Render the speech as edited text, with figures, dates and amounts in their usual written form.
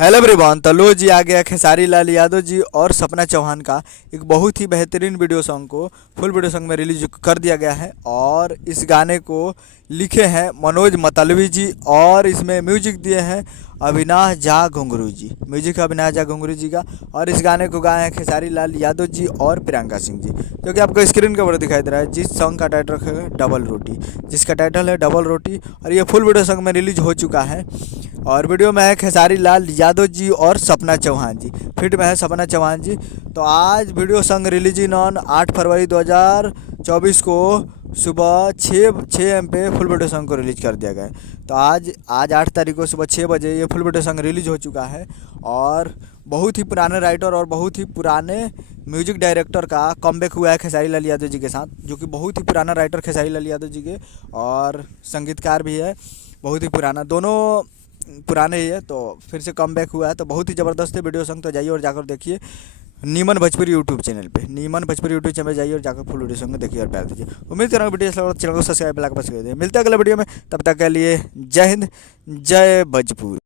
Hello everyone. तो लो जी आ गया खेसारी लाल यादव जी और सपना चौहान का एक बहुत ही बेहतरीन वीडियो सॉन्ग को फुल वीडियो सॉन्ग में रिलीज कर दिया गया है। और इस गाने को लिखे हैं मनोज मतलबी जी और इसमें म्यूजिक दिए हैं अविनाश झा घुंघरू जी। म्यूजिक है अविनाश झा घुंघरू जी का। और इस गाने को गाए हैं खेसारी लाल यादव जी और प्रियंका सिंह जी, जो कि आपको स्क्रीन के ऊपर दिखाई दे रहा है। जिस सॉन्ग का टाइटल रखेगा डबल रोटी, जिसका टाइटल है डबल रोटी। और ये फुल वीडियो सॉन्ग में रिलीज हो चुका है। और वीडियो में है खेसारी लाल यादव जी और सपना चौहान जी, फिट में है सपना चौहान जी। तो आज video song release in on 8 फरवरी 2024 को सुबह 6 एम पे फुल वीडियो सॉन्ग को रिलीज कर दिया गया है। तो आज 8 तारीख को सुबह 6 बजे ये फुल वीडियो सॉन्ग रिलीज हो चुका है। और बहुत ही पुराने राइटर और बहुत ही पुराने म्यूजिक डायरेक्टर का कमबैक हुआ है खेसारी लाल यादव जी के साथ, जो कि बहुत ही पुराना राइटर खेसारी लाल यादव जी के और संगीतकार भी है, बहुत ही पुराना, दोनों पुराने ही है। तो फिर से कम बैक हुआ है। तो बहुत ही ज़बरदस्त है वीडियो सॉन्ग। तो जाइए और जाकर देखिए नीमन भोजपुरी यूट्यूब चैनल पे, नीमन भोजपुरी यूट्यूब चैनल जाइए और जाकर फुल वीडियो सॉन्ग देखिए और प्यार दीजिए। उम्मीद करूँगा वीडियो अच्छा लगा, चैनल को सब्सक्राइब लाइक बस कर दीजिए। मिलते हैं अगले वीडियो में, तब तक के लिए जय हिंद, जय भोजपुर।